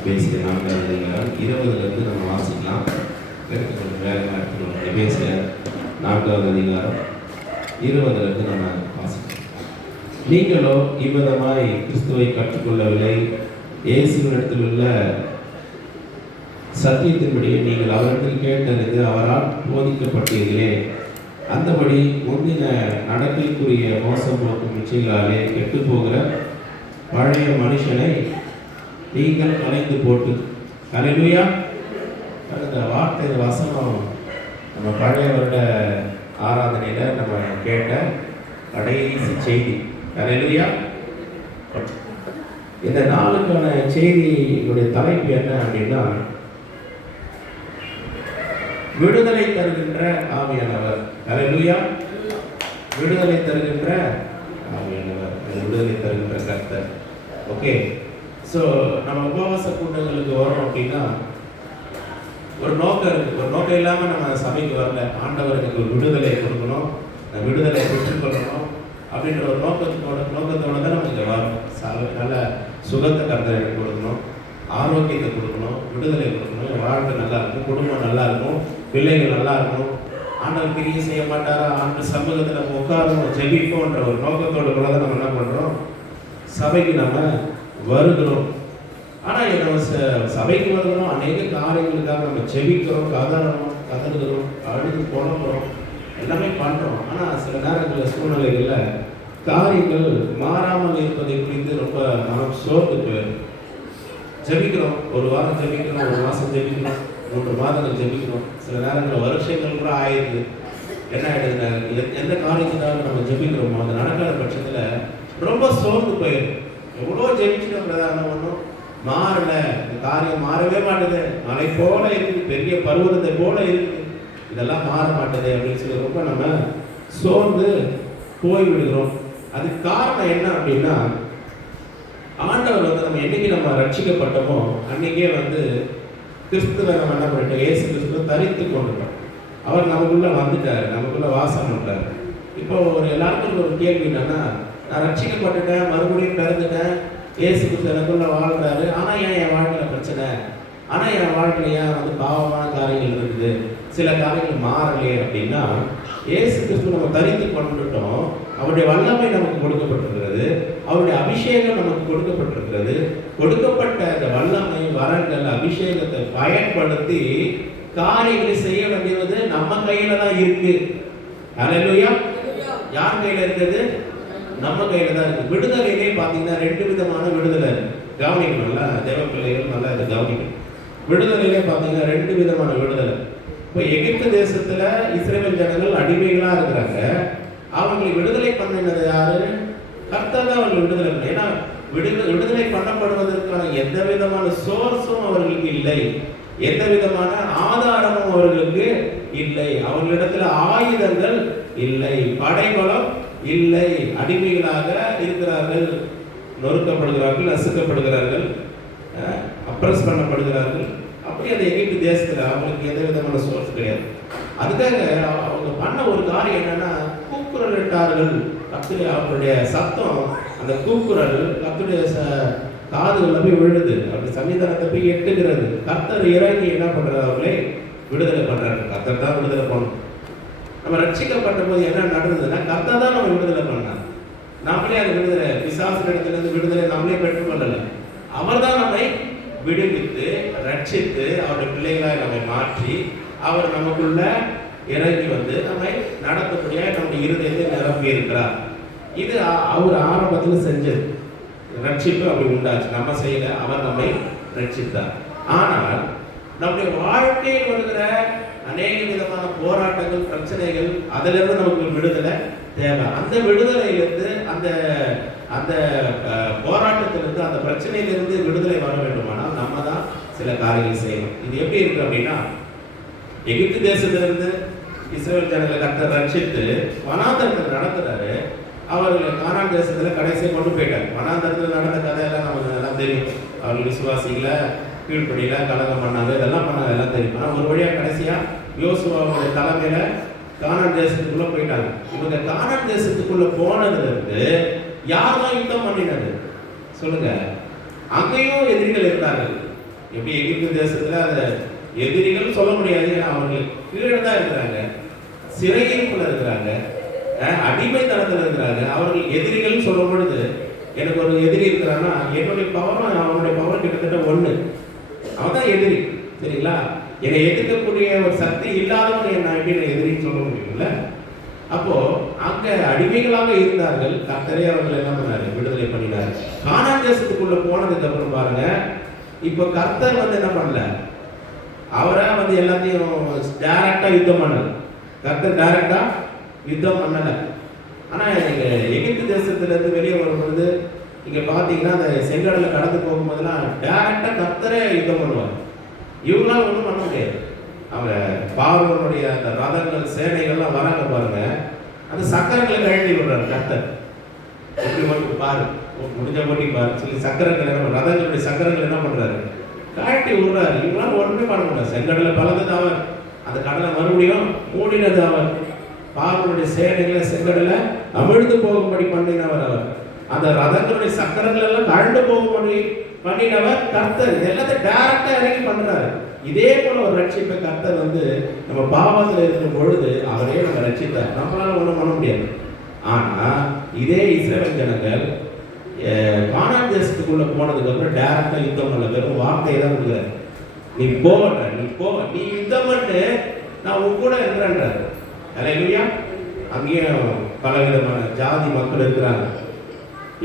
எபேசியர் 4வது அதிகாரம் 20லிருந்து நம்ம வாசிக்கலாம். கொஞ்சம் வேகமாக எடுத்துக்கணும். எபேசியர் 4வது அதிகாரம் 20லிருந்து நம்ம வாசிக்கலாம். நீங்களோ இவ்விதமாய் கிறிஸ்துவை கற்றுக்கொள்ளவில்லை. இயேசுவினிடத்தில் உள்ள சத்தியத்தின்படி நீங்கள் அவரிடத்தில் கேட்டறிந்து அவரால் போதிக்கப்பட்டீர்களே. அந்தபடி முந்தின நடக்கைக்குரிய மோசம் போக்கும் இச்சைகளாலே கெட்டுப்போகிற பழைய மனுஷனை நீங்கள் கலைந்து போட்டு. ஹல்லேலூயா. அந்த வார்த்தை வசனம் நம்ம பழைய வருட ஆராதனையில் நம்ம கேட்ட கடைசி செய்தி. ஹல்லேலூயா. இந்த நாளுக்கான செய்தியுடைய தலைப்பு என்ன அப்படின்னா, விடுதலை தருகின்ற ஆவியானவர். ஹல்லேலூயா. விடுதலை தருகின்ற ஆவியானவர், விடுதலை தருகின்ற கர்த்தர். ஓகே. ஸோ நம்ம உபவாச கூட்டங்களுக்கு வரோம் அப்படின்னா ஒரு நோக்கம் இருக்குது. ஒரு நோக்கம் இல்லாமல் நம்ம சபைக்கு வரல. ஆண்டவருக்கு ஒரு விடுதலை கொடுக்கணும், விடுதலை பெற்றுக்கொள்ளணும் அப்படின்ற ஒரு நோக்கத்தோட தான் நம்ம இங்கே வரோம். நல்ல சுகத்தை கர்த்தருக்கு கொடுக்கணும், ஆரோக்கியத்தை கொடுக்கணும், விடுதலை கொடுக்கணும், வாழ்க்கை நல்லா இருக்கும், குடும்பம் நல்லா இருக்கும், பிள்ளைகள் நல்லா இருக்கும். ஆண்டவர் பிரிய செய்ய மாட்டாரா, ஆண்டு சமூகத்தில் நம்ம உட்காரணும், ஜெபிப்போன்ற ஒரு நோக்கத்தோடு கூட தான் நம்ம என்ன பண்ணுறோம், சபைக்கு நம்ம வருகிறோம். ஆனால் நம்ம சபைக்கு வருகிறோம், அநேக காரியங்களுக்காக நம்ம ஜெபிக்கிறோம், கதறுகிறோம், அழுது புலம்புறோம், எல்லாமே பண்ணுறோம். ஆனால் சில நேரங்களில் சூழ்நிலைகளில் காரியங்கள் மாறாமல் இருப்பதை குறித்து ரொம்ப மனம் சோர்ந்து போயிடும். ஜெபிக்கிறோம், ஒரு வாரம் ஜெபிக்கிறோம், ஒரு மாதம் ஜெபிக்கிறோம், 3 மாதங்கள் ஜெபிக்கிறோம், சில நேரங்களில் வருஷங்கள் கூட ஆயிடுது. என்ன ஆகிடுதுன்னா, எந்த காரியத்துக்காக நம்ம ஜெபிக்கிறோமோ அது நடக்காத பட்சத்தில் ரொம்ப சோர்ந்து போயிடும். எவ்வளோ ஜெபிச்சுட்டு பிரதானம் ஒன்றும் மாறல, இந்த காரியம் மாறவே மாட்டுது, மலை போல இருக்குது, பெரிய பருவத்தை போல இருக்குது, இதெல்லாம் மாற மாட்டேது அப்படின்னு சொல்லி ரொம்ப நம்ம சோர்ந்து போய்விடுகிறோம். அதுக்கு காரணம் என்ன அப்படின்னா, ஆண்டவர் நம்ம என்னைக்கு நம்ம ரட்சிக்கப்பட்டோமோ அன்னைக்கே கிறிஸ்துவை நம்ம என்ன பண்ணிட்டோம், இயேசு கிறிஸ்துவை தரித்து கொண்டுட்டோம். அவர் நமக்குள்ள வந்துட்டார், நமக்குள்ள வாசம் பண்ணுறார். இப்போ எல்லாருக்கும் ஒரு கேள்வி என்னன்னா, நான் ரட்சிக்கப்பட்டுட்டேன், மறுபடியும் பிறந்துட்டேன், இயேசு கிறிஸ்து எனக்குள்ள வாழ்கிறாரு, ஆனால் ஏன் என் வாழ்க்கையில் பிரச்சனை, ஆனால் என் வாழ்க்கையில் ஏன் பாவமான காரியங்கள் இருக்குது, சில காரியங்கள் மாறலையே அப்படின்னா, இயேசு கிறிஸ்து நம்ம தரித்து கொண்டுட்டோம். அவருடைய வல்லமை நமக்கு கொடுக்கப்பட்டிருக்கிறது, அவருடைய அபிஷேகம் நமக்கு கொடுக்கப்பட்டிருக்கிறது. கொடுக்கப்பட்ட அந்த வல்லமை, வரங்கள், அபிஷேகத்தை பயன்படுத்தி காரியங்களை செய்ய வேண்டியது நம்ம கையில தான் இருக்கு. ஹல்லேலூயா. யார் கையில இருக்குது? நம்ம கையில தான் இருக்கு. விடுதலையிலே பார்த்தீங்கன்னா 2 விதமான விடுதலை. கவனிக்கணும், நல்லா தேவ பிள்ளைகள் நல்லா இதை கவனிக்கணும். விடுதலையிலே பார்த்தீங்கன்னா 2 விதமான விடுதலை. இப்போ எகிப்து தேசத்துல இஸ்ரவேல் ஜனங்கள் அடிமைகளா இருக்கிறாங்க. அவங்களை விடுதலை பண்ணினது யாரு? கர்த்தர் தான் அவர்கள் விடுதலை பண்ண. ஏன்னா விடுதலை பண்ணப்படுவதற்கான எந்த விதமான சோர்ஸும் அவர்களுக்கு இல்லை, எந்த விதமான ஆதாரமும் அவர்களுக்கு இல்லை, அவர்களிடத்துல ஆயுதங்கள் இல்லை, படைபலம் இல்லை, அடிமைகளாக இருக்கிறார்கள், நொறுக்கப்படுகிறார்கள், நசுக்கப்படுகிறார்கள், அப்ரஸ் பண்ணப்படுகிறார்கள். அப்படி அந்த எகிப்து தேசத்தில் அவங்களுக்கு எந்த விதமான சோர்ஸ் கிடையாது. அதுக்காக அவங்க பண்ண ஒரு காரியம் என்னன்னா, கூக்குரல் இட்டார்கள். கர்த்தருடைய அவருடைய சத்தம், அந்த கூக்குரல் கர்த்தருடைய காதுகளில் போய் விழுது, அப்படி சன்னிதானத்தை போய் எட்டுகிறது. கர்த்தர் இறங்கி என்ன பண்றாரு, அவர்களே விடுதலை பண்றாரு. கர்த்தர் தான் விடுதலை பண்ணணும். நம்ம ரட்சிக்கப்பட்ட போது என்ன நடந்ததுன்னா, கர்த்தர் தான் நம்ம விடுதலை பண்ணார். நம்மளே அந்த விடுதலை, பிசாசினிடத்திலிருந்து விடுதலை நம்மளே பெற்றுக்கொள்ளல. அவர் தான் நம்மை விடுவித்து ரட்சித்து அவருடைய பிள்ளைகளாய் நம்மை மாற்றி அவர் நமக்குள்ள இறங்கி நம்மை நடத்தக்கூடிய நம்முடைய இருதயத்தை நிரப்பி இருக்கிறார். இது அவர் ஆரம்பத்தில் செஞ்சது. ரட்சிப்பு அப்படி உண்டாச்சு, நம்ம செய்யல, அவர் நம்மை ரட்சித்தார். ஆனால் நம்முடைய வாழ்க்கையில் வருகிற அநேக விதமான போராட்டங்கள், பிரச்சனைகள், அதிலிருந்து நமக்கு விடுதலை தேவை. அந்த விடுதலையிலிருந்து, அந்த அந்த போராட்டத்திலிருந்து, அந்த பிரச்சனையிலிருந்து விடுதலை வர வேண்டுமானால் நம்ம தான் சில காரியங்கள் செய்யணும். இது எப்படி இருக்கு அப்படின்னா, எகிப்து தேசத்திலிருந்து இஸ்ரவேல் ஜனங்களை கர்த்தர் ரட்சித்து வனாந்தரத்தில் நடத்துறாரு. அவர்கள் கானான் தேசத்துல கடைசியை கொண்டு போயிட்டார். வனாந்தரத்தில் நடந்த கதையெல்லாம் நமக்கு எல்லாம் தெரியும். அவர்கள் விசுவாசிகளை கீழ்ப்படியில கலகம் பண்ணாங்க, இதெல்லாம் பண்ணாங்க, எல்லாம் தெரியும். ஆனால் ஒரு வழியா கடைசியா யோசுவாவுடைய தலைமையில கானான் தேசத்துக்குள்ள போயிட்டாங்க. இவங்க கானான் தேசத்துக்குள்ள போனதுல இருந்து யாரெல்லாம் யுத்தம் பண்ணினது சொல்லுங்க? அங்கேயும் எதிரிகள் இருந்தார்கள். எப்படி எகிப்து தேசத்துல அந்த எதிரிகள் சொல்ல முடியாது, ஏன்னா அவர்கள் கீழே தான் இருக்கிறாங்க, சிறையிருப்புல இருக்கிறாங்க, அடிமைத்தனத்தில் இருக்கிறாங்க. அவர்கள் எதிரிகள் சொல்லும் பொழுது, எனக்கு ஒரு எதிரி இருக்கிறான்னா என்னுடைய பவரும் அவனுடைய பவர் கிட்டத்தட்ட ஒன்று. அவன் தான் எதிரி, சரிங்களா? என்னை எதிர்க்கக்கூடிய ஒரு சக்தி இல்லாதவன் என்ன எதிரின்னு சொல்ல முடியும்ல. அப்போ அங்க அடிமைகளாக இருந்தார்கள். கர்த்தரே அவர்கள் என்ன பண்ணாரு? விடுதலை பண்ணினார். கானான் தேசத்துக்குள்ள போனதுக்கு அப்புறம் பாருங்க, இப்போ கர்த்தர் வந்து என்ன பண்ணல, அவரா வந்து எல்லாத்தையும் டைரக்டா யுத்தம் பண்ணல. கர்த்தர் டைரக்டா யுத்தம் பண்ணல. ஆனா எகிப்து தேசத்துல இருந்து வெளியே வரும்பொழுது இங்க பாத்தீங்கன்னா அந்த செங்கடலை கடந்து போகும்போதெல்லாம் டைரக்டா கர்த்தரே யுத்தம் பண்ணுவாங்க. இவங்களாம் ஒன்றும் பண்ண முடியாது. அவங்க பார்வனுடைய அந்த ரதங்கள் சேனைகள்லாம் வராங்க பாருங்க, அந்த சக்கரங்களை கழட்டி விடுறாரு கர்த்தர். எப்படி மட்டும் பாரு, முடிஞ்ச போட்டி பாரு சொல்லி சக்கரங்கள் என்ன ரதங்களுடைய சக்கரங்கள் என்ன பண்றாரு? கழட்டி விடுறாரு. இவங்களாம் ஒன்றுமே பண்ண முடியாது. செங்கடலை பலந்தது அவர், அந்த கடலை மறுபடியும் மூடினது அவர், பார்வனுடைய சேனைகளை செங்கடலை அமிழ்ந்து போகும்படி பண்ணினவர் அவர், அந்த ரதங்களுடைய சக்கரங்கள் எல்லாம் கழண்டு போகும்படி பண்ணினவர் கர்த்தர். எல்லாத்தையும் டைரக்டா இறங்கி பண்றாரு. இதே போல ஒரு ரட்சிப்பை கர்த்தர் வந்து நம்ம பாவத்தில் இருக்கும் பொழுது அவரே நம்ம ரட்சித்தார். நம்மளால ஒன்றும் பண்ண முடியாது. ஆனா இதே இஸ்ரவேல் ஜனங்கள் கானான் தேசத்துக்குள்ள போனதுக்கு அப்புறம் டைரக்டா யுத்தம் பண்ணல, வெறும் வார்த்தையை தான் கொடுக்குறாரு. நீ போவன்ற, நீ போ, நீ யுத்தம் பண்ணு, நான் உன் கூட இருக்கிறேன்றாரு. அல்லேலூயா. அங்கேயும் பலவிதமான ஜாதி மக்கள் இருக்கிறாங்க.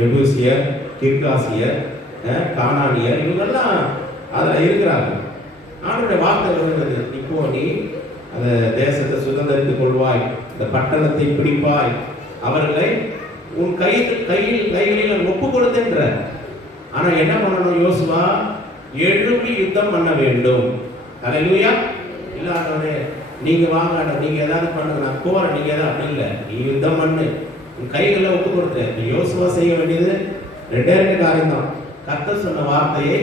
எபூசியர், கிர்காசியர், கானானியர், இவங்கெல்லாம் அதில் இருக்கிறாங்க. ஆண்டவருடைய வார்த்தை வருகிறது, இப்போ நீ அந்த தேசத்தை சுதந்திரித்துக் கொள்வாய், இந்த பட்டணத்தை பிடிப்பாய், அவர்களை உன் கைகளில் ஒப்பு கொடுத்துன்ற. ஆனா என்ன பண்ணணும்? யோசுவா எழுப்பி யுத்தம் பண்ண வேண்டும். அல்லேலூயா. இல்லாதவரே நீங்க வாங்க, நீங்க ஏதாவது பண்ணுங்க, நான் போறேன், நீங்க ஏதாவது அப்படி இல்லை, நீ யுத்தம் பண்ணு, உன் கைகளை ஒப்பு கொடுத்து. நீ யோசுவா செய்ய வேண்டியது ரெண்டே காரியம் தான். கர்த்தர் சொன்ன வார்த்தையை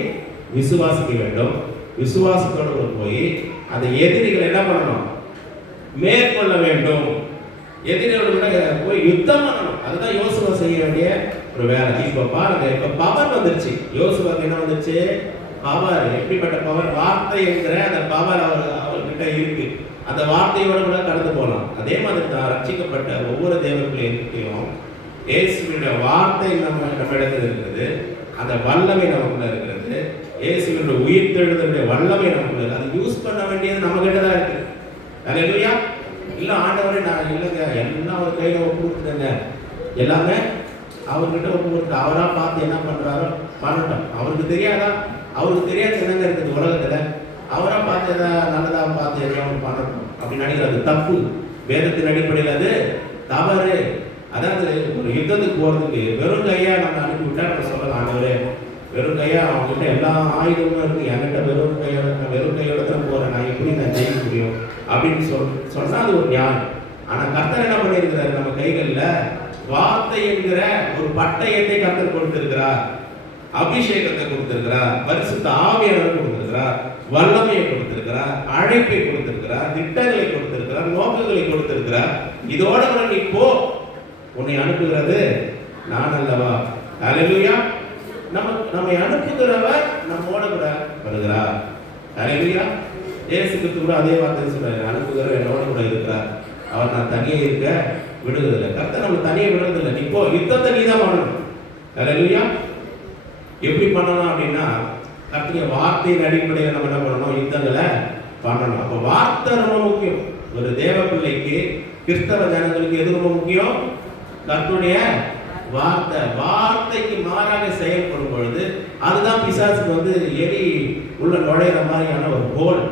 விசுவாசிக்க வேண்டும். விசுவாசத்தோடு போய் அந்த எதிரிகளை என்ன பண்ணணும்? மேற்கொள்ள வேண்டும். எதிரிகளோட போய் யுத்தம் பண்ணணும். அதுதான் யோசுவா செய்ய வேண்டிய ஒரு வேலை. இப்ப பாருங்க, இப்ப பவர் வந்துருச்சு. யோசுவாக்கு என்ன வந்துருச்சு? பவர். எப்படிப்பட்ட பவர்? வார்த்தை என்கிற அந்த பவர் அவர்கிட்ட இருக்கு. அந்த வார்த்தையோட கூட கடந்து போகலாம். அதே மாதிரி தான் ரட்சிக்கப்பட்ட ஒவ்வொரு தேவர்களையும் இயேசுவினுடைய வார்த்தை நம்ம இடத்துல இருக்கிறது, அந்த வல்லமை நமக்குள்ள இருக்கிறது. இயேசுவினுடைய உயிர்த்தெழுதலுடைய வல்லமை நமக்குள்ள இருக்கு. அதை யூஸ் பண்ண வேண்டியது நம்ம கிட்ட தான் இருக்கு. அல்லேலூயா. இல்லை ஆண்டவரே நான் இல்லைங்க, எல்லாம் அவர் கையில் ஒப்பு கொடுத்துட்டேங்க, எல்லாமே அவர்கிட்ட ஒப்பு கொடுத்து அவராக பார்த்து என்ன பண்ணுறாரோ பண்ணட்டும். அவருக்கு தெரியாதா? அவருக்கு தெரியாது என்னங்க இருக்குது உலகத்தில். அவராக பார்த்து எதாவது நல்லதாக பார்த்து எதையாவது பண்ணட்டும் அப்படின்னு நினைக்கிறது தப்பு. வேதத்தின் அடிப்படையில் அது தவறு. அதாவது ஒரு யுத்தத்துக்கு போகிறதுக்கு வெறும் கையாக நம்ம அனுப்பிவிட்டா நம்ம சொல்லலாம், ஆண்டவரே வெறும் கையாக அவங்ககிட்ட எல்லா ஆயுதமும் இருக்குது, என்கிட்ட வெறும் கையோட தான் போகிறேன், நான் எப்படி நான் ஜெயிக்க முடியும் அப்படின்னு சொன்னால் அது ஒரு ஞானம். ஆனால் கர்த்தர் என்ன பண்ணியிருக்கிறார்? நம்ம கைகளில் வார்த்தை என்கிற ஒரு பட்டயத்தை கர்த்தர் கொடுத்திருக்கிறார், அபிஷேகத்தை கொடுத்திருக்கிறார், பரிசுத்த ஆவியானவரை கொடுத்திருக்கிறார், வல்லமையை கொடுத்திருக்கிறார், அழைப்பை கொடுத்திருக்கிறார், திட்டங்களை கொடுத்திருக்கிறார், நோக்கங்களை கொடுத்திருக்கிறார். இதோட நீ போ, உன்னை அனுப்புகிறது நான் அல்லவா. அல்லேலூயா. நம்மை அனுப்புகிறவர் நம்மோட கூட வருகிறார். அல்லேலூயா. இயேசு கிறிஸ்து கூட அதே வார்த்தை சொல்றாரு, அனுப்புகிறவர் என்னோட கூட இருக்கிறார், அவர் நான் தனியே இருக்க விடுவதில்லை. கர்த்தர் நம்ம தனியே விடுவதில்லை. நீ போ, யுத்தத்தை நீ தான் பண்ணணும். அல்லேலூயா. எப்படி பண்ணணும் அப்படின்னா, கர்த்தருடைய வார்த்தையின் அடிப்படையில் நம்ம என்ன பண்ணணும்? யுத்தங்களை பண்ணணும். அப்போ வார்த்தை ரொம்ப முக்கியம். ஒரு தேவ பிள்ளைக்கு, கிறிஸ்தவ ஜனங்களுக்கு எது ரொம்ப முக்கியம்? கர்த்தருடைய வார்த்தை. வார்த்தைக்கு மாறாக செயல்படும் பொழுது அதுதான் பிசாசுக்கு வந்து எலி உள்ள நுழையிற மாதிரியான ஒரு ஹோல்.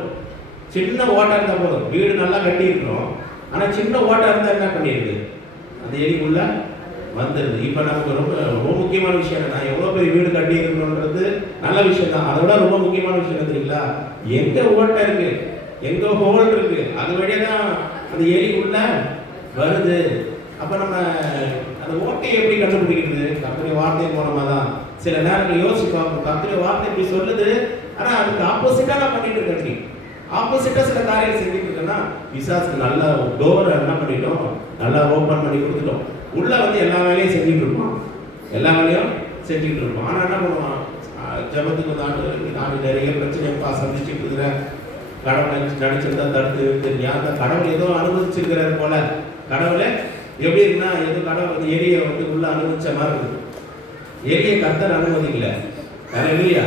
சின்ன ஓட்டை இருந்தால் போதும். வீடு நல்லா கட்டி இருக்கிறோம், ஆனால் சின்ன ஓட்டை இருந்தால் என்ன பண்ணிடுது? அந்த எலி உள்ள வந்துடுது. இப்போ நமக்கு ரொம்ப ரொம்ப முக்கியமான விஷயம் என்ன? எவ்வளோ பெரிய வீடு கட்டி இருக்கணுன்றது நல்ல விஷயம் தான். அதோட ரொம்ப முக்கியமான விஷயம் தெரியுங்களா? எங்கே ஓட்டை இருக்கு, எங்கே ஹோல் இருக்கு, அது வழியாக தான் அந்த எலி உள்ள வருது. அப்போ நம்ம அந்த ஓட்டையை எப்படி கண்டுபிடிக்கிறது? கர்த்தருடைய வார்த்தை மூலமாக தான். சில நேரங்கள் யோசிச்சு பார்ப்போம், கர்த்தருடைய வார்த்தை இப்படி சொல்லுது, ஆனால் அதுக்கு ஆப்போசிட்டாக நான் பண்ணிட்டு இருக்கேன், ஆப்போசிட்டாக சில காரியம் செஞ்சுட்டு இருக்கேன்னா பிசாசுக்கு நல்ல டோரை என்ன பண்ணிட்டோம்? நல்லா ஓப்பன் பண்ணி கொடுத்துட்டோம். உள்ள வந்து எல்லா வேலையும் செஞ்சுட்டு இருப்போம், எல்லா வேலையும் செஞ்சுட்டு இருப்போம். ஆனால் என்ன பண்ணுவான்? ஜபத்துக்கு நான் நிறைய பிரச்சனைப்பா சந்திச்சுட்டு இருக்கிறேன், கடவுளை நடிச்சிருந்தா தடுத்து தெரியா, அந்த கடவுள் ஏதோ அனுமதிச்சிருக்கிறாரு போல. கடவுளை எப்படி இருக்குன்னா, ஏதோ கடவுள் எலியை வந்து உள்ள அனுமதிச்ச மாதிரி இருக்கு. எலியை கர்த்தர் அனுமதிக்கல, இல்லையா,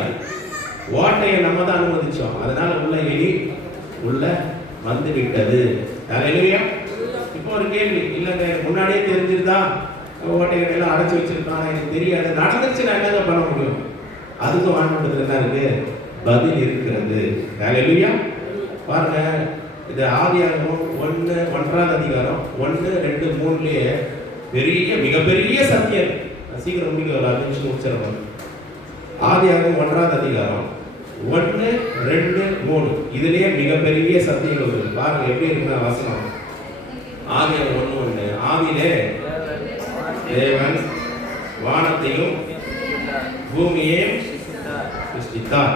ஓட்டையை நம்ம தான் அனுமதிச்சோம். அதனால உள்ள எலி உள்ள வந்து விட்டது. இல்லையா? இப்போ ஒரு கேள்வி, இல்லைங்க முன்னாடியே தெரிஞ்சிருந்தா ஓட்டைகளை எல்லாம் அடைச்சி வச்சிருக்கான், எனக்கு தெரியாது, நடந்துச்சு, நான் என்னங்க பண்ண முடியும்? அதுக்கும் ஆண்டவரிடத்துல என்ன இருக்கு? பதில் இருக்கிறது. இல்லையா? பாருங்க, இது ஆதியாகமம் 1 அதிகாரம் 1, 2, 3லயே பெரிய மிகப்பெரிய சத்தியம். சீக்கிரம் முடிக்க ஒரு 5 நிமிஷம் முடிச்சிடணும். ஆதியாகமம் 1 அதிகாரம் 1, 2, 3 இதுலயே மிகப்பெரிய சத்தியங்கள் இருக்கு. பாருங்க எப்படி இருக்குன்னா வசனம். ஆதியாகமம் 1:1 ஆதியிலே தேவன் வானத்தையும் பூமியையும் சிருஷ்டித்தார்.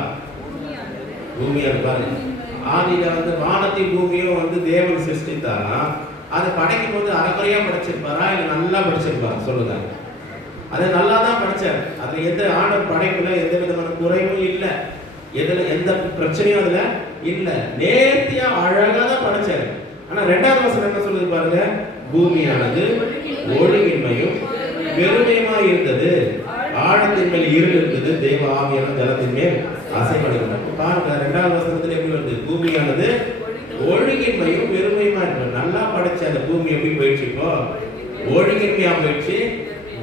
பூமியை பாருங்க, ஆதியில வந்து வானத்தையும் பூமியும் வந்து தேவன் சிருஷ்டித்தாரா? அதை படைக்கும் போது அரைக்குறையா படைச்சிருப்பாரா இல்ல நல்லா படைச்சிருப்பாரா? சொல்லுங்க. அதை நல்லா தான் படைச்சார். அதுல எந்த ஆண்டவர் படைப்புல எந்த விதமான குறைவும் இல்லை, எதுல எந்த பிரச்சனையும் அதுல இல்ல, நேர்த்தியா அழகா தான் படைச்சாரு. ஆனா 2வது வசனம் என்ன சொல்லுது பாருங்க, பூமியானது ஒழுங்கின்மையும் வெறுமையுமா இருந்தது, ஆழத்தின் மேல் இருள் இருந்தது, தேவ ஆவியான ஜலத்தின் மேல் அசைப்படுகிறது. பாருங்க 2வது வசனத்துல எப்படி வருது, பூமியானது ஒழுங்கின்மையும் வெறுமையுமா இருக்கு. நல்லா படைச்ச அந்த பூமி எப்படி போயிடுச்சு? இப்போ ஒழுங்கின்மையா போயிடுச்சு,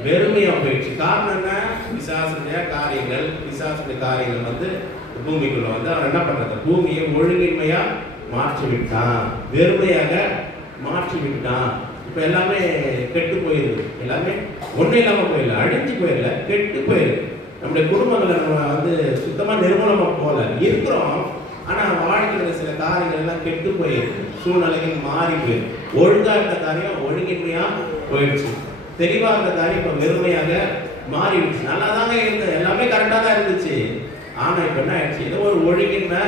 வெறுமையா போயிடுச்சு. காரணம் என்ன? பிசாசுடைய காரியங்கள் வந்து பூமிக்குள்ள வந்து அவன் என்ன பண்றது, பூமியை ஒழுங்கின்மையா மாற்றி விட்டான், வெறுமையாக மாற்றி விட்டான். இப்ப எல்லாமே கெட்டு போயிருக்கு, எல்லாமே ஒன்றும் இல்லாம போயிடல, அழிஞ்சு போயிடல, கெட்டு போயிருக்கு. நம்முடைய குடும்பங்களை நம்ம வந்து சுத்தமா நிர்மூலமா போல இருக்கிறோம். ஆனா வாழ்க்கையில சில காரியங்கள் எல்லாம் கெட்டு போயிருக்கு, சூழ்நிலைகள் மாறி போயிருக்கு. ஒழுங்கா இருந்த காரியம் ஒழுங்கின்மையா போயிடுச்சு, தெளிவா இருந்த காரியம் இப்ப வெறுமையாக மாறிடுச்சு. நல்லா தாங்க இருந்தது, எல்லாமே கரெக்டா தான் இருந்துச்சு. ஆனா இப்ப என்ன ஆயிடுச்சு, ஏதோ ஒரு ஒழுங்கின்மை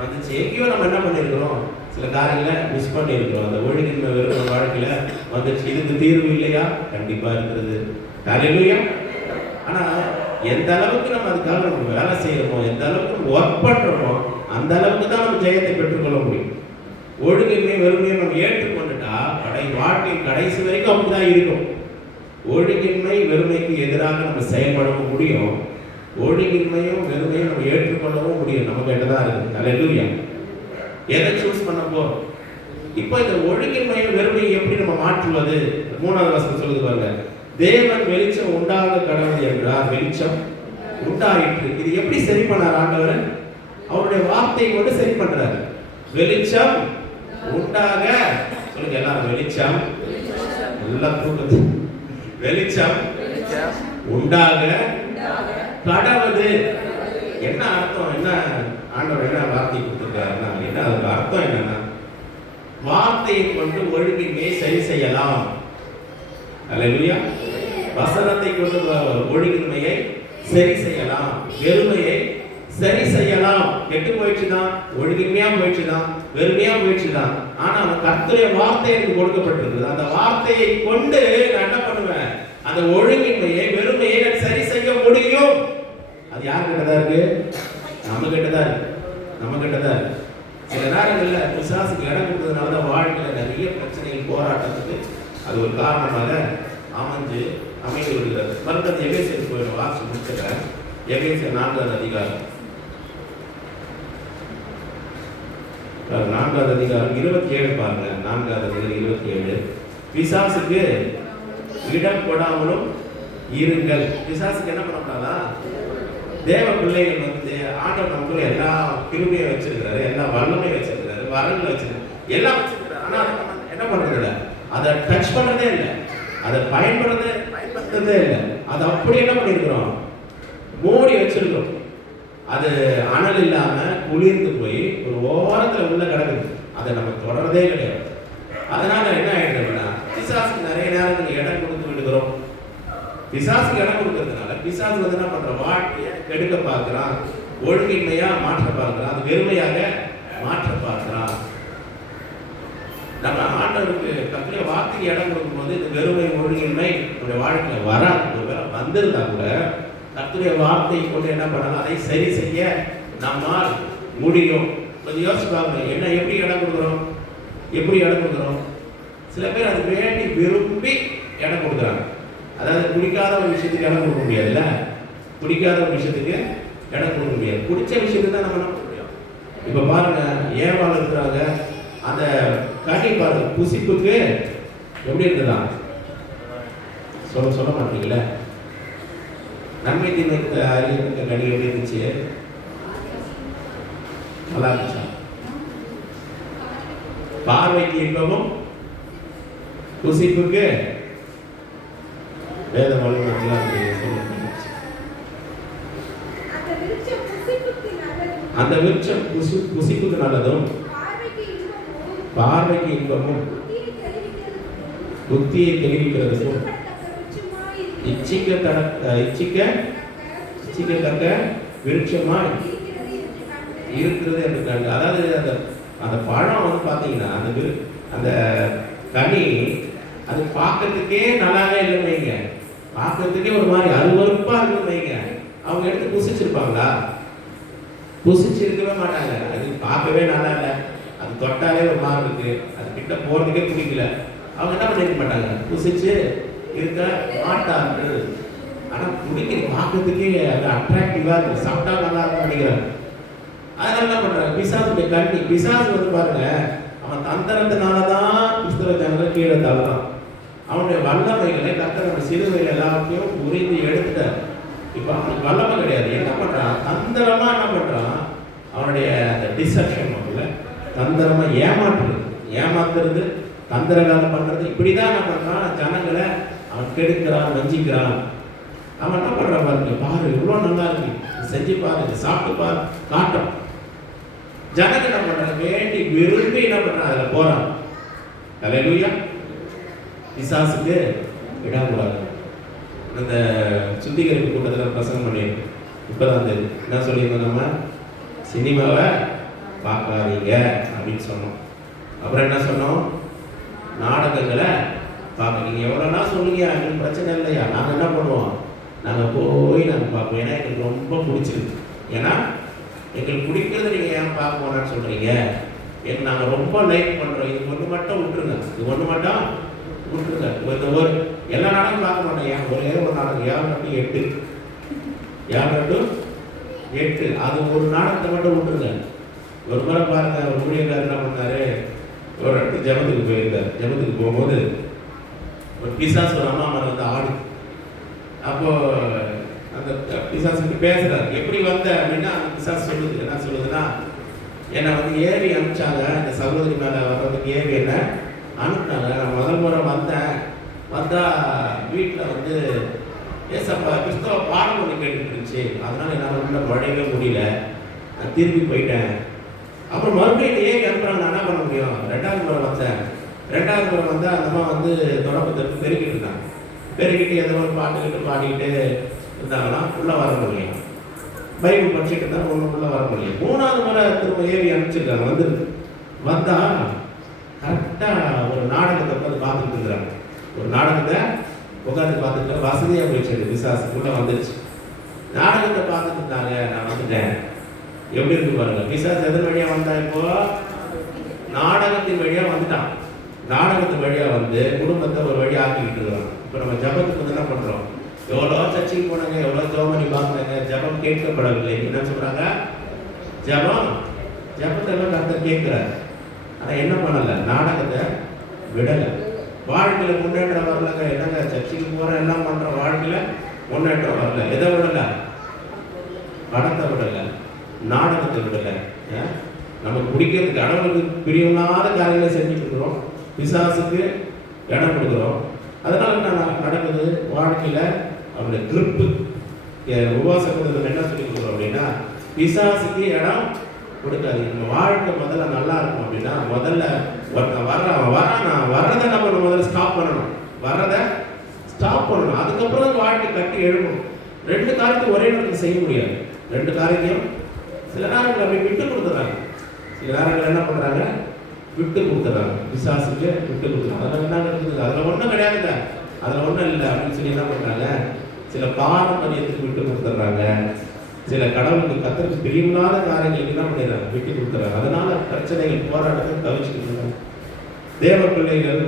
வந்துச்சு. எங்கேயோ நம்ம என்ன பண்ணிருக்கிறோம், சில காரியங்களை மிஸ் பண்ணிருக்கிறோம். அந்த ஒழுங்கின்மை வெறும் வாழ்க்கையில வந்துச்சு. இதுக்கு தீர்வு இல்லையா? கண்டிப்பா இருக்கிறது. ஹல்லேலூயா. ஆனா எந்த அளவுக்கு நம்ம அதுக்காக நம்ம வேலை செய்யறோமோ, எந்த அளவுக்கு ஒர்க் பண்றோமோ, அந்த அளவுக்கு தான் நம்ம ஜெயத்தை பெற்றுக்கொள்ள முடியும். ஒழுங்கின்மை வெறுமையை நம்ம ஏற்றுக்கொண்டுட்டா வாழ்க்கையின் கடைசி வரைக்கும் அப்படிதான் இருக்கும். ஒழுங்கின்மை வெறுமைக்கு எதிராக நம்ம செயல்படவும் முடியும், ஒழுங்கின்மையும் வெறுமையும் நம்ம ஏற்றுக்கொள்ளவும் முடியும். நம்ம கிட்டதான் இருக்கு. ஹல்லேலூயா. எதை சூஸ் பண்ண போறோம்? இப்போ இந்த ஒழுங்கின்மையும் வெறுமையை எப்படி நம்ம மாற்றுவது? 3வது வசனம் சொல்லுது பாருங்க, தேவன் வெளிச்சம் உண்டாக கடவுள் என்றார், வெளிச்சம் உண்டாயிற்று. இது எப்படி சரி பண்ணார் ஆண்டவர்? அவருடைய வார்த்தையை கொண்டு சரி பண்றாரு. வெளிச்சம் உண்டாக, சொல்லுங்க எல்லாரும், வெளிச்சம், நல்லா தூக்குது, வெளிச்சம் உண்டாக கடவுது. என்ன அர்த்தம்? என்ன ஆண்டவர் என்ன வார்த்தை கொடுத்திருக்காருன்னா, என்ன அதோட அர்த்தம் என்னன்னா, வார்த்தையை கொண்டு ஒழுங்கின்மையை சரி செய்யலாம். அல்லேலூயா. வசனத்தை கொண்டு ஒழுங்கின்மையை சரி செய்யலாம், வெறுமையை சரி செய்யலாம். கெட்டு போயிடுச்சுதான், ஒழுங்கின்மையா போயிடுச்சுதான், வெறுமையா போயிடுச்சுதான். ஆனா அந்த கர்த்தருடைய வார்த்தை எனக்கு கொடுக்கப்பட்டிருக்கு. அந்த வார்த்தையை கொண்டு நான் என்ன பண்ணுவேன், அந்த ஒழுங்கின்மையை வெறுமையை நான் சரி செய்ய முடியும். அது யார் கிட்டதான் இருக்கு? நம்ம கிட்டதான் இருக்கு, நம்ம கிட்டதான் இருக்கு. சில நேரங்கள்ல பிசாசுக்கு இடம் கொடுத்ததுனாலதான் வாழ்க்கையில நிறைய பிரச்சனைகள், போராட்டத்துக்கு அது ஒரு காரணமாக அமைந்து விடுகிறது. மறுபடியும் எபேசியருக்கு போயிடும், வாசி முடிச்சுக்கிறேன். எபேசியர் 4வது அதிகாரம் 4வது அதிகாரம் 27 பாருங்க. 4வது அதிகாரம் 27. பிசாசுக்கு இடம் கொடாமலும் இருங்கள். பிசாசுக்கு என்ன பண்ணக்கூடாதா? தேவ பிள்ளைகள் வந்து ஆண்டவர் நமக்குள்ள எல்லா கிருபையை வச்சிருக்கிறாரு, எல்லா வல்லமையை வச்சிருக்கிறாரு, வரங்களை வச்சிருக்காரு, எல்லாம் வச்சிருக்கிறாரு. ஆனா என்ன பண்றது இல்லை, அதை டச் பண்றதே இல்லை, அதை பயன்படுத்துறதே இல்லை. அதை அப்படி என்ன பண்ணிருக்கிறோம், மூடி வச்சிருக்கிறோம். அது அனல் இல்லாம குளிர்ந்து போய் ஒரு ஓரத்துல உள்ள கிடக்குது, அதை நம்ம தொடர்றதே கிடையாது. அதனால என்ன ஆயிடுதுன்னா, பிசாசுக்கு நிறைய நேரத்தில் இடம் கொடுத்து விடுகிறோம். பிசாசுக்கு இடம் கொடுக்கறதுனால பிசாசு வந்து என்ன பண்ற, வாழ்க்கையை கெடுக்க பார்க்கிறான், ஒழுங்கின்மையா மாற்ற பார்க்கிறான், அது வெறுமையாக மாற்ற பார்க்கிறான். நம்ம ஆண்டவருக்கு கத்திரிய வார்த்தைக்கு இடம் கொடுக்கும் போது இந்த வெறுமை ஒழுங்கின்மை நம்முடைய வாழ்க்கையில வராது. ஒருவேளை வந்திருந்தா கூட கர்த்தருடைய வார்த்தையை கொண்டு என்ன பண்ணலாம், அதை சரி செய்ய நம்மால் முடியும். கொஞ்சம் யோசிச்சு பாருங்க, என்ன எப்படி இடம் கொடுக்குறோம், எப்படி இடம் கொடுக்குறோம். சில பேர் அது வேண்டி விரும்பி இடம் கொடுக்குறாங்க. அதாவது பிடிக்காத ஒரு விஷயத்துக்கு இடம் கொடுக்க முடியாதுல்ல, பிடிக்காத ஒரு விஷயத்துக்கு இடம் கொடுக்க முடியாது, பிடிச்ச விஷயத்துக்கு தான் நம்ம என்ன பண்ண முடியும். இப்போ பாருங்க, ஏவாள் இருக்கிறாங்க, அந்த கனி பாருங்க புசிப்புக்கு எப்படி இருக்குதா, சொல்ல மாட்டீங்களே. நன்மை தீமை அறிவிக்க கனி எப்படி இருந்துச்சு, நல்லா இருந்துச்சா? பார்வைக்கு இன்பமும் புசிப்புக்கு வேத வழிமுறைகள். அந்த விருட்சம் புசிப்புக்கு நல்லதும் பார்வைக்கு இன்பமும் புத்தியை தெரிவிக்கிறதுக்கும் இச்சிக்கத்தக்க விருட்சமாய் இருக்கிறது என்று கண்டு. அதாவது அந்த பழம் வந்து பார்த்தீங்கன்னா அந்த கனி அது பார்க்கறதுக்கே நல்லாவே இல்லைன்னு வைங்க, பார்க்கறதுக்கே ஒரு மாதிரி அருவருப்பா இருக்குன்னு வைங்க. அவங்க எடுத்து புசிச்சிருப்பாங்களா? புசிச்சிருக்கவே மாட்டாங்க. அது பார்க்கவே நல்லா இல்லை, அது தொட்டாலே ஒரு மாதிரி இருக்கு, அது கிட்ட போறதுக்கே பிடிக்கல. அவங்க என்ன பண்ணிருக்க மாட்டாங்க, புசிச்சு இருக்க மாட்டார்கள். ஆனால் பிடிக்கிற பார்க்கறதுக்கே அது அட்ராக்டிவா இருக்கு, சாப்பிட்டா நல்லா இருக்கும் நினைக்கிறாங்க. அதனால என்ன பண்றாங்க, பிசாசுடைய கண்ணி. பிசாசு வந்து பாருங்க, அவன் தந்திரத்தினாலதான் கிறிஸ்தவ ஜனங்களை கீழே தள்ளுறான். அவனுடைய வல்லமைகளை கர்த்தர் நம்ம சிறுவையில் எல்லாத்தையும் உறிந்து எடுத்துட்டார். இப்போ அவனுக்கு வல்லமை கிடையாது. என்ன பண்றான், தந்திரமா என்ன பண்றான், அவனுடைய அந்த டிசப்ஷன் தந்திரமா ஏமாத்துறது தந்திரகாலம் பண்றது, இப்படிதான் என்ன பண்றான், ஜனங்களை அவன் கெடுக்கிறான், வஞ்சிக்கிறான். அவன் என்ன பண்றான் பாருங்க, பாரு இவ்வளவு நல்லா இருக்கு, செஞ்சு பாரு, சாப்பிட்டு பாரு, காட்டும். ஜனங்க என்ன பண்றாங்க, வேண்டி விரும்பி என்ன பண்றான், அதுல போறான். அல்லேலூயா. பிசாசுக்கு விடக்கூடாது. அந்த சுத்திகரிப்பு கூட்டத்தில் பிரசங்கம் பண்ணியிருக்கோம். இப்போதான் தெரியுது என்ன சொல்லியிருந்தோம், நம்ம சினிமாவை பார்க்காதீங்க அப்படின்னு சொன்னோம். அப்புறம் என்ன சொன்னோம், நாடகங்களை பார்க்க நீங்கள் எவ்வளோனா சொல்லுங்க, எங்களுக்கு பிரச்சனை இல்லையா, நாங்கள் என்ன பண்ணுவோம், நாங்கள் பார்ப்போம். ஏன்னா எங்களுக்கு ரொம்ப பிடிச்சிருக்கு. ஏன்னா எங்களுக்கு பிடிக்கிறது நீங்கள் ஏன் பார்க்க போனான்னு சொல்கிறீங்க, நாங்கள் ரொம்ப லைக் பண்ணுறோம், இது ஒன்று மட்டும் விட்டுருங்க, இது ஒன்று மட்டும் விட்டுருங்க. இந்த ஒரு எல்லா நாடகம் பார்க்க மாட்டேன், ஏன் ஒரே ஒரு நாடகம் 7-8 அது ஒரு நாடகத்தை மட்டும் விட்டுருங்க. ஒரு முறை பாருங்க, ஒரு ஊழியக்காரர் என்ன பண்ணாரு, ஒரு இடத்துக்கு ஜபத்துக்கு போயிருக்காரு. ஜபத்துக்கு போகும்போது ஒரு பிசாசு ஒரு அம்மா மரம் வந்து ஆடு. அப்போ அந்த பிசாசுக்கு பேசுறாரு, எப்படி வந்த அப்படின்னா அந்த பிசாசு சொல்லுது, என்ன சொல்லுதுன்னா, என்னை வந்து ஏவி அனுப்பிச்சாங்க, இந்த சகோதரி மேலே வர்றதுக்கு ஏவி என்ன அனுப்பினாங்க. நான் முதல் முறை வந்தா வீட்டில் வந்து ஏசப்பா கிறிஸ்தவ பாடம் ஒன்று கேட்டுட்டு இருந்துச்சு, அதனால என்னால் உள்ள நுழையவே முடியல, நான் திரும்பி போயிட்டேன். அப்புறம் மறுபடியும் ஏவி அனுப்புறாங்க, நான் என்ன பண்ண முடியும், 2வது முறை வந்தேன். 2வது முறை வந்தால் அந்த அம்மா வந்து தொடப்பத்திற்கு பெருக்கிட்டு இருந்தாங்க. பெருக்கிட்டு ஏதோ ஒரு பாட்டுக்கிட்டு பாடிக்கிட்டு இருந்தாங்கன்னா உள்ளே வர முடியும், பைபிள் படிச்சுட்டு இருந்தால் ஒன்றுக்குள்ளே வர முடியும். 3வது முறை திரும்ப ஏவி அனுப்பிச்சிருக்காங்க. வந்தால் கரெக்டாக ஒரு நாடகத்தை உட்காந்து பார்த்துட்டு இருக்கிறாங்க. ஒரு நாடகத்தை உட்காந்து பார்த்துட்டு வசதியாக போயிடுச்சு, பிசாசுக்குள்ளே வந்துடுச்சு. நாடகத்தை பார்த்துட்டு இருந்தாங்க, நான் வந்துட்டேன். எப்படி இருக்கு பாருங்க, பிசாசு எதன் வழியாக வந்தா, இப்போ நாடகத்தின் வழியாக வந்துட்டான். நாடகத்தின் வழியாக வந்து குடும்பத்தை ஒரு வழியாக ஆக்கிக்கிட்டு இருக்கிறோம். இப்போ நம்ம ஜபத்துக்கு வந்து என்ன பண்ணுறோம், எவ்வளோ சர்ச்சைக்கு போனாங்க, எவ்வளோ ஜோமணி பார்க்குறாங்க, ஜபம் கேட்கப்படவில்லை. என்ன சொல்கிறாங்க, ஜபத்தெல்லாம் கர்த்தர் கேட்குறாரு. ஆனால் என்ன பண்ணலை, நாடகத்தை விடலை. வாழ்க்கையில் முன்னேற்றம் வரலங்க. என்னங்க சர்ச்சைக்கு போகிறேன், எல்லாம் பண்ணுற, வாழ்க்கையில் முன்னேற்றம் வரல. எதை விடலை, படத்தை விடலை, நாடகத்தை விடலை. நமக்கு பிடிக்கிறது, கடவுளுக்கு பிரியமில்லாத காரியங்களை செஞ்சுட்டு இருக்கிறோம், பிசாசுக்கு இடம் கொடுக்குறோம். அதனால என்ன நடக்குது வாழ்க்கையில், அவருடைய கிரிப்பு. உபவாச கூட்டத்தில் என்ன சொல்லி கொடுக்குறோம் அப்படின்னா, பிசாசுக்கு இடம் கொடுக்காதீங்க. நம்ம வாழ்க்கை முதல்ல நல்லா இருக்கும் அப்படின்னா, முதல்ல நான் வர்றதை நம்ம முதல்ல ஸ்டாப் பண்ணணும். அதுக்கப்புறம் வாழ்க்கை கட்டி எழுணும். 2 காரியத்தையும் ஒரே நேரத்தில் செய்ய முடியாது. 2 காரியத்தையும் சில நேரங்கள் அப்படி விட்டு கொடுத்துறாங்க. சில நேரங்கள் என்ன பண்றாங்க, விட்டு கொடுத்துறாங்க, பிசாசுக்கு விட்டு கொடுத்துறாங்க. அதில் என்ன இருக்குது, அதில் ஒன்றும் கிடையாதுங்க, அதில் ஒன்றும் இல்லை அப்படின்னு சொல்லி என்ன பண்றாங்க, சில பாரம்பரியத்துக்கு விட்டு கொடுத்துட்றாங்க, சில கடவுளுக்கு கர்த்தருக்கு பிரியமில்லாத காரியங்களுக்கு என்ன பண்ணிடுறாங்க, விட்டு கொடுத்துறாங்க. அதனால பிரச்சனைகள் போராட்டத்தை தவிச்சுக்கிட்டு இருக்காங்க. தேவ பிள்ளைகள்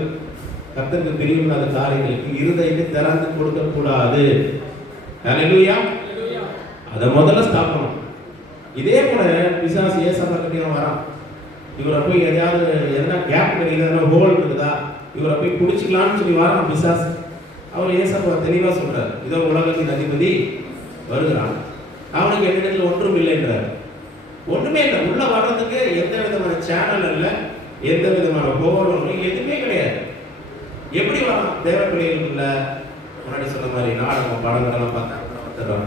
கர்த்தருக்கு பிரியமில்லாத காரியங்களுக்கு இருதயத்தை திறந்து கொடுக்க கூடாது. ஹல்லேலூயா. அதை முதல்ல ஸ்டாப் பண்ணணும். இதே போல பிசாசு ஏசப்பாக்கிட்டையும் வரான். இவரை போய் எதையாவது எதனா கேப் கிடைக்குதா, ஹோல் இருக்குதா, இவரை போய் பிடிச்சிக்கலான்னு சொல்லி வரான் பிசாசு. அவர் ஏசப்பா தெளிவாக சொல்றார், இதோ உலகத்தின் அதிபதி வருகிறான், அவனுக்கு என்னிடத்தில் ஒன்றும் இல்லைன்றார். ஒண்ணுமே இல்லை, உள்ள வர்றதுக்கு எந்த விதமான சேனல் இல்லை, எந்த விதமான ஹோலும் எதுவுமே கிடையாது. எப்படி வரான்? தேவ பிள்ளைகளுக்குள்ள முன்னாடி சொன்ன மாதிரி நாடகம் படங்களெல்லாம் பார்த்தா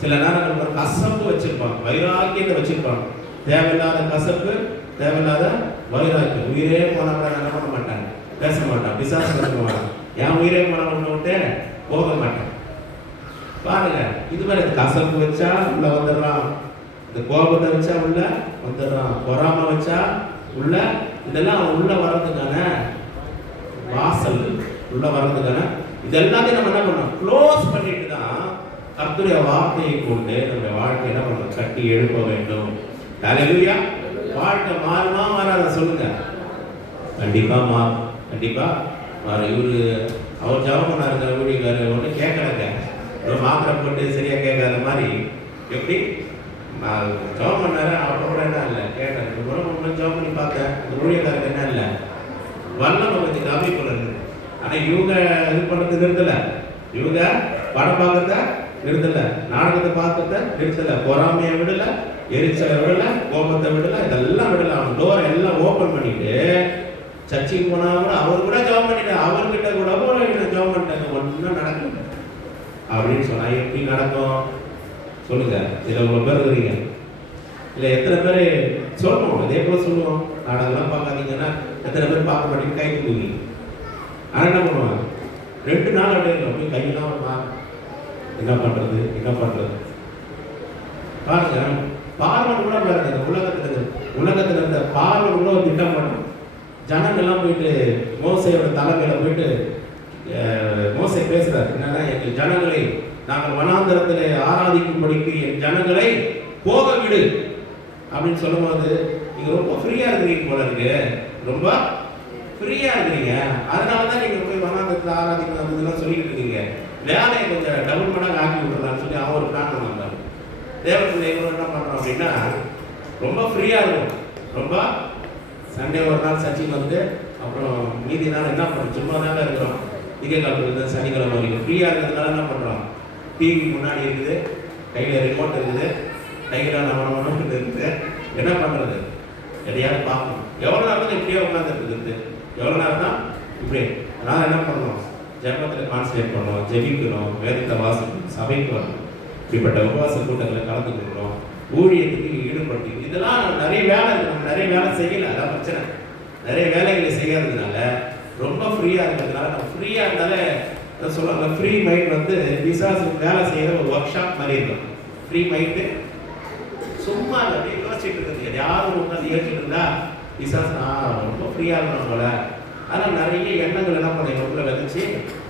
சில நேரங்கள் கசப்பு வச்சிருப்பாங்க, வைராக்கியத்தை வச்சிருப்பாங்க. தேவையில்லாத கசப்பு, தேவையில்லாத வைராக்கியம். உயிரே போனவங்க என்ன பண்ண மாட்டாங்க, பேச மாட்டான். பிசாசு பண்ணுவாங்க, என் உயிரே போனவங்க விட்டு போக மாட்டேன். பாருங்க, இது மாதிரி கசப்பு வச்சா உள்ள வந்துடுறான், இந்த கோபத்தை வச்சா உள்ள வந்துடுறான், பொறாம வச்சா உள்ள, இதெல்லாம் உள்ள வர்றதுக்கான வாசல், உள்ள வர்றதுக்கான இதெல்லாத்தையும் நம்ம என்ன பண்ணோம், க்ளோஸ் பண்ணிட்டு தான் கர்த்தருடைய வார்த்தையை கொண்டு நம்ம வாழ்க்கை என்ன பண்ணணும், கட்டி எழுப்ப வேண்டும். ஹல்லேலூயா. வாழ்க்கை மாறுமா மாறாத சொல்லுங்க? கண்டிப்பா மாறும், கண்டிப்பா மாறும். இவரு அவர் ஜெபம் பண்ணாருங்க, ஊழியக்காரர் ஒன்றும் கேட்கலங்க, ஒரு மாத்திரை போட்டு சரியா கேட்காத மாதிரி. எப்படி நான் ஜெபம் பண்ணாரு, அவரை கூட என்ன இல்லை கேட்டேன், ஒன்றும் ஜெபம் பண்ணி பார்த்தேன், அந்த ஊழியக்காரருக்கு என்ன இல்லை, வல்லமை கொஞ்சம் கம்மி பண்ணுறது. ஆனால் இவங்க இது பண்ணுறது நிறுத்தலை, இவங்க படம் பார்க்கறத நிறுத்தலை, நாடகத்தை பார்க்கறத நிறுத்தலை, பொறாமையை விடலை, எரிச்சலை விடலை, கோபத்தை விடலை, இதெல்லாம் விடலை. அவன் டோரை எல்லாம் ஓப்பன் பண்ணிட்டு சர்ச்சைக்கு போனா கூட அவர் கூட ஜெபம் பண்ணிட்டு, அவர்கிட்ட கூட ஜெபம் பண்ணிட்டாங்க, ஒன்றும் நடக்கும் அப்படின்னு சொன்னா எப்படி நடக்கும் சொல்லுங்க? இதில் இவ்வளோ பேர் இருக்கிறீங்க, இல்லை எத்தனை பேர் சொல்லணும்? இதே போல சொல்லுவோம், நாடகம்லாம் பார்க்காதீங்கன்னா எத்தனை பேர் பார்க்க மாட்டேங்க கை தூக்கி. ஆனால் என்ன பண்ணுவாங்க, 2 நாள் அப்படியே போய் கையெல்லாம் என்ன பண்ணுறது என்ன பண்ணுறது. பாருங்க, பார்வன் கூட பாருங்க, இந்த உலகத்தில் இருந்த பார்வன் கூட ஒரு திட்டம் பண்ணும். ஜனங்கள்லாம் போயிட்டு மோசையோட தலைமையில போயிட்டு மோசை பேசுறாரு, என்னன்னா எங்கள் ஜனங்களை நாங்கள் வனாந்தரத்தில் ஆராதிக்கும்படிக்கு என் ஜனங்களை போக விடு அப்படின்னு சொல்லும்போது, நீங்க ரொம்ப ஃப்ரீயா இருக்கிறீங்க போல இருக்கு, ரொம்ப ஃப்ரீயா இருக்கிறீங்க, அதனால தான் நீங்க போய் வனாந்தரத்தில் ஆராதிக்கணும் அதெல்லாம் சொல்லிட்டு இருக்கீங்க, வேலையை கொஞ்சம் டபுள் மடங்கு ஆக்கி விட்டுறலான்னு சொல்லி அவன் ஒரு பிளான் பண்ணுவாங்க. தேவனுடைய என்ன பண்றோம் அப்படின்னா, ரொம்ப ஃப்ரீயா இருக்கும். ரொம்ப சண்டே ஒரு நாள் சர்ச்சைக்கு வந்து, அப்புறம் மீதி நாள் என்ன பண்ணுறோம், சும்மா தானே இருக்கிறோம், திங்கக்கிழமை சனிக்கிழமை வரைக்கும் ஃப்ரீயாக இருக்கிறதுனால என்ன பண்ணுறோம், டிவி முன்னாடி இருக்குது, கையில் ரிமோட் இருக்குது, கையில் நம்ம இருக்குது, என்ன பண்ணுறது, எதையாவது பார்க்கணும். எவ்வளோ நேரம் தான் இப்படியே உட்காந்துருக்குது, எவ்வளோ நேரம் தான் இப்படி. அதனால் என்ன பண்ணணும், ஜெபத்தில் கான்சன்ட்ரேட் பண்ணணும், ஜெபிக்கணும், வேதத்தை வாசிக்கணும், சபைக்கு வரணும், இப்படிப்பட்ட உபவாச கூட்டங்களை கலந்துக்கணும், ஊழியத்துக்கு ஈடுபடுத்தி. இதெல்லாம் நிறைய வேலை இருக்குது, நம்ம நிறைய வேலை செய்யலை, அதான் பிரச்சனை. நிறைய வேலைகளை செய்யாததுனால, ரொம்ப ஃப்ரீயாக இருக்கிறதுனால, நம்ம ஃப்ரீயாக இருந்தாலே சொல்லுவாங்க, ஃப்ரீ மைண்ட் வந்து பிசாசுக்கு வேலை செய்கிற ஒரு ஒர்க் ஷாப் மாதிரி இருக்கும். ஃப்ரீ மைண்டு சும்மா அப்படியே யோசிச்சுட்டு இருக்குது, யாரும் உட்காந்து யோசிச்சுட்டு இருந்தா பிசாசு ரொம்ப ஃப்ரீயாக இருக்கணும் போல. ஆனால் நிறைய எண்ணங்கள் என்ன பண்ண உள்ள விதைச்சு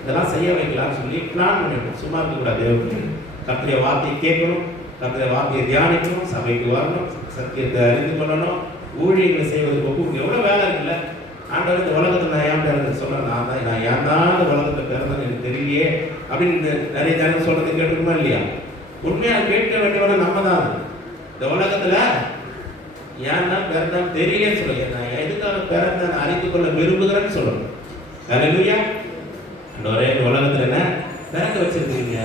இதெல்லாம் செய்ய வைக்கலாம்னு சொல்லி பிளான் பண்ணிடணும். சும்மா இருக்கக்கூடாது, கர்த்தருடைய வார்த்தையை கேட்கணும், கர்த்தருடைய வார்த்தையை தியானிக்கணும், சபைக்கு வரணும், சத்தியத்தை அறிந்து கொள்ளணும், ஊழியர்களை செய்வதற்கு ஒப்பு. எவ்வளோ வேலை இருக்குல்ல. ஆண்டவர் இந்த உலகத்தில் நான் ஏன் பிறகு சொல்கிறேன், நான் ஏன் தான் இந்த உலகத்தில் பிறந்தேன்னு எனக்கு தெரியலையே அப்படின்னு நிறைய ஜனங்கள் சொல்கிறது கேட்டுக்குமா இல்லையா? உண்மையாக கேட்க வேண்டியவன நம்ம தான். இந்த உலகத்தில் ஏன் தான் பிறந்தான்னு தெரியலன்னு சொல்லுங்க, நான் எதுக்காக பிறந்தேன் அறிந்து கொள்ள விரும்புகிறேன்னு சொல்லணும். ஹல்லேலூயா. ஒரே உலகத்தில் என்ன பிறக்க வச்சிருக்கீங்க,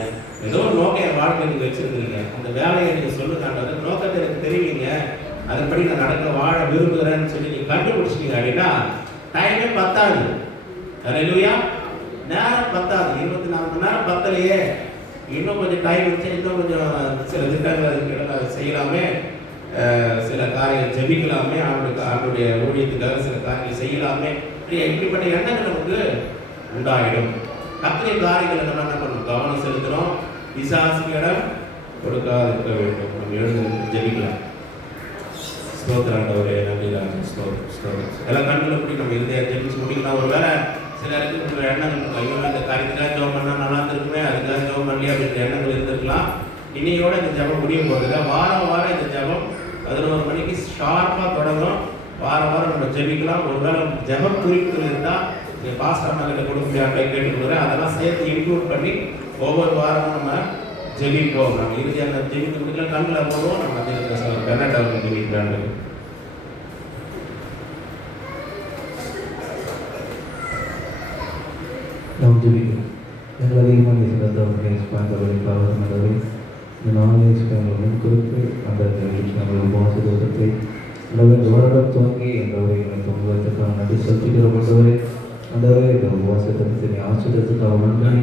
ஏதோ ஒரு நோக்கம் என் வாழ்க்கை நீங்கள் வச்சிருக்கிறீங்க, அந்த வேலையை நீங்கள் சொல்லுங்க, அந்த நோக்கத்தை எனக்கு தெரிவிங்க, அதன்படி நான் நடக்க வாழ விரும்புகிறேன்னு சொல்லி நீங்கள் கண்டுபிடிச்சிட்டீங்க அப்படின்னா டைமே பத்தாது. ஹல்லேலூயா. நேரம் பத்தாது, 24 மணி நேரம் பத்தலையே, இன்னும் கொஞ்சம் டைம் வச்சு இன்னும் கொஞ்சம் சில திட்டங்கள் செய்யலாமே, சில காரியங்கள் ஜெபிக்கலாமே, ஆண்டுடைய ஊழியத்துக்காக சில காரியங்கள் செய்யலாமே, இப்படிப்பட்ட எண்ணங்கள் நமக்கு உண்டாயிடும். கர்த்தருடைய காரியங்களை நம்ம என்ன பண்ணணும், கவனம் செலுத்துகிறோம், பிசாசுக்கு இடம் கொடுக்காதிருக்க வேண்டும். நம்ம எழுந்து ஜெபிக்கலாம். ஸ்தோத்திரம் ஆண்டவரே, நன்றி ராஜா, ஸ்தோத்திரம். எல்லாம் கண்களை எப்படி நம்ம இருதய ஜெபிச்சு முடிக்கலாம். ஒரு வேலை சிலருக்கு இந்த எண்ணங்கள் ஐயோ இந்த காரியத்துக்காக ஜெபம் பண்ணால் நல்லா இருந்திருக்குமே, அதுக்காக ஜெபம் பண்ணலையே அப்படின்ற எண்ணங்கள் இருந்திருக்கலாம். இன்னையோட இந்த ஜெபம் முடிய போகிறதில்ல. வாரம் வாரம் இந்த ஜெபம் 11 மணிக்கு ஷார்ப்பாக தொடங்கும். வாரம் வாரம் நம்ம ஜெபிக்கலாம். ஒருவேளை ஜெப குறிப்புகள் இருந்தால் பாஸ்டர் அம்மாக்கிட்ட கொடுக்க முடியாது கேட்டுக்கொள்கிறேன். அதெல்லாம் சேர்த்து இன்க்ளூட் பண்ணி ஒவ்வொரு வாரமும் நம்ம ஜெபிப்போம். நம்ம இறுதியாக ஜெபிக்க முடியல கண்ணில் போடுவோம். நம்ம கர்நாடகாவில் ஜெபிக்கிறாங்க. நாம் ஜெபிக்கிறோம். எங்கள் அதிகமாக சிறந்தவர்களை ஸ்பாந்தவரை பாவனவரை இந்த நாளை ஸ்பாந்தவர்களும் குறித்து அந்த நம்மளுடைய உபவாச தோட்டத்தை அந்த வருடம் துவங்கி எங்களை தொங்குவதற்காக நன்றி செலுத்துகிற கொண்டவரை அந்தவரை இந்த உபவாச தோட்டத்தை ஆசிரியத்துக்காக நன்றி.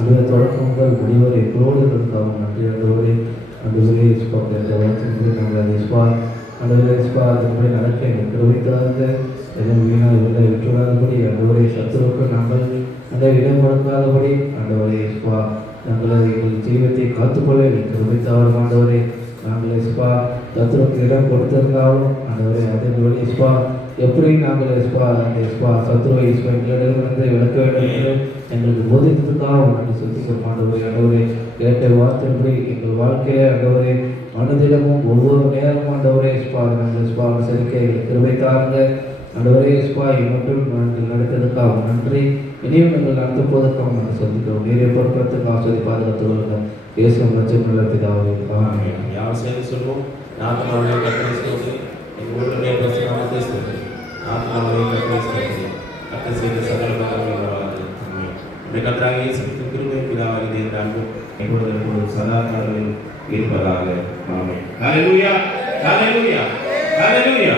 அந்த தொடக்கம் முதல் முடிவரை எங்களோடு இருந்ததுக்காக நன்றி. அந்தவரை அந்தவரை ஸ்பாத் என்ற வார்த்தை நாங்கள் அதை அந்தவரை அதன்படி நடக்க எங்கள் கிரவித்ததாக எதுவும் வீணாக இல்லை விட்டுவிடாதபடி அந்தவரை சத்துருவுக்கு நாங்கள் அந்த இடம் கொடுக்காதபடி ஆண்டவரே ஸ்பா நாங்கள் எங்கள் ஜீவத்தை காத்துக்கொள்ள எங்களுக்கு கிருபைத்தவர் ஆண்டவரே. நாங்கள் ஸ்பா சத்துருக்கு இடம் கொடுத்திருந்தாலும் ஆண்டவரே அதன் வழி ஸ்பா எப்படி நாங்கள் ஸ்பா அந்த ஸ்பா சத்துருவை ஸ்பா எங்களிடமிருந்து விளக்க வேண்டும் என்று எங்களுக்கு போதித்ததுக்காக நாங்கள் சுத்திக்கிறோம் ஆண்டவரே. ஆண்டவரே கேட்ட வார்த்தைப்படி எங்கள் வாழ்க்கையிலே ஆண்டவரே மனதிடமும் ஒவ்வொரு நேரமும் ஆண்டவரே ஸ்பா நாங்கள் ஸ்பா செலுக்க எங்களுக்கு கிருபைத்தாருங்க ஆண்டவரே. ஸ்பா மட்டும் நாங்கள் நடத்ததுக்காக நன்றி. இனியும் நீங்கள் நடத்த போவதற்காக நாங்கள் சந்திக்கிறோம். நீரை பொறுப்பதற்கு ஆசிரி பாதுகாத்துள்ள தேசம் லட்சம் நல்ல பிதாவே ஆமென். யார் சேர்ந்து சொல்வோம். நாத்தனாவுடைய கட்டளை செய்து எங்களுடைய பிரச்சனை செய்து நாத்தனாவுடைய கட்டளை செய்து கட்டளை செய்த சகல பகவான் இந்த கத்தராக இயேசுவின் கிருபை பிதாவாகிய தேவனுடைய அன்பு எப்பொழுதும் சதா காலங்களில் இருப்பதாக ஆமென். ஹல்லேலூயா ஹல்லேலூயா ஹல்லேலூயா.